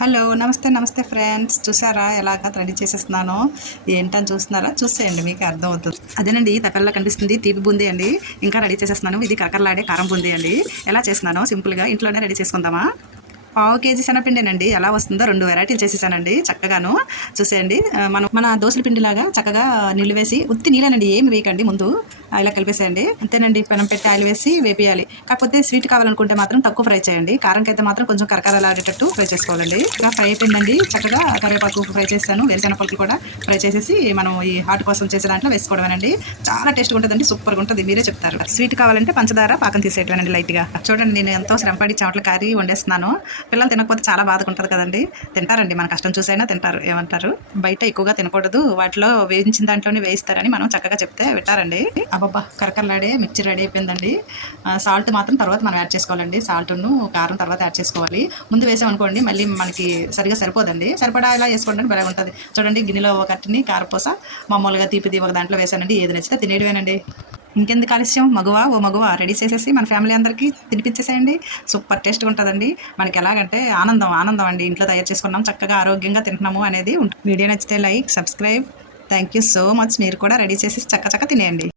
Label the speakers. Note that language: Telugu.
Speaker 1: హలో నమస్తే నమస్తే ఫ్రెండ్స్. చూసారా ఎలాగ రెడీ చేసేస్తున్నాను? ఏంటని చూస్తున్నారా? చూసేయండి మీకు అర్థమవుతుంది. అదేనండి తపెల్లా కనిపిస్తుంది. తీపి బూందీ అండి. ఇంకా రెడీ చేసేస్తున్నాను. ఇది కరకరలాడే కారం బూందీ అండి. ఎలా చేస్తున్నాను సింపుల్గా ఇంట్లోనే రెడీ చేసుకుందామా? పావు కేజీ శనపిండినండి ఎలా వస్తుందో రెండు వెరైటీలు చేసేసానండి చక్కగాను. చూసేయండి. మనం మన దోశల పిండిలాగా చక్కగా నీళ్ళు వేసి ఉత్తి నీళ్ళనండి. ఏమి వేయకండి ముందు. ఆయిల్ కలిపేసేయండి. అంతేనండి పెనం పెట్టి ఆయిల్ వేసి వేపియాలి. కాకపోతే స్వీట్ కావాలనుకుంటే మాత్రం తక్కువ ఫ్రై చేయండి. కారంకి అయితే మాత్రం కొంచెం కరకరలాడేటట్టు ఫ్రై చేసుకోవాలండి. ఇలా ఫ్రై అయిపోయిందండి. చక్కగా కరివేపాకు ఫ్రై చేస్తాను. వేరుశెనగ పలుకులు కూడా ఫ్రై చేసేసి మనం ఈ హాట్ కోసం చేసే దాంట్లో వేసుకోవడమేనండి. చాలా టేస్ట్గా ఉంటుందండి సూపర్గా ఉంటుంది. మీరే చెప్తారు. స్వీట్ కావాలంటే పంచదార పాకం తీసేయట్లేనండి లైట్గా. చూడండి నేను ఎంతో శ్రమపడి చెమటల కర్రీ వండేస్తున్నాను. పిల్లలు తినకపోతే చాలా బాధగా ఉంటుంది కదండి. తింటారండి మన కష్టం చూసైనా తింటారు. ఏమంటారు? బయట ఎక్కువగా తినకూడదు. వాటిలో వేయించిన దాంట్లోనే వేయిస్తారని మనం చక్కగా చెప్తే వింటారండి. అబ్బబ్బా కరకరలాడే మిర్చి రెడీ అయిపోయిందండి. సాల్ట్ మాత్రం తర్వాత మనం యాడ్ చేసుకోవాలండి. సాల్ట్ను కారం తర్వాత యాడ్ చేసుకోవాలి. ముందు వేసామనుకోండి మళ్ళీ మనకి సరిగా సరిపోదండి. సరిపడా ఇలా వేసుకోండి బాగా ఉంటుంది. చూడండి గిన్నెలో ఒకటిని కారపూస మామూలుగా తీపిది ఒక దాంట్లో వేసానండి. ఏది నచ్చితే తినేయడమేనండి. ఇంకెందుకు ఆలస్యం? మగువ ఓ మగువ రెడీ చేసేసి మన ఫ్యామిలీ అందరికీ తినిపించేసేయండి సూపర్ టేస్ట్గా ఉంటుందండి. మనకి ఎలాగంటే ఆనందం ఆనందం అండి. ఇంట్లో తయారు చేసుకున్నాం చక్కగా ఆరోగ్యంగా తింటున్నాము అనేది ఉంటుంది. వీడియో నచ్చితే like subscribe. Thank you so much. మీరు కూడా రెడీ చేసి చక్క చక్క తినేయండి.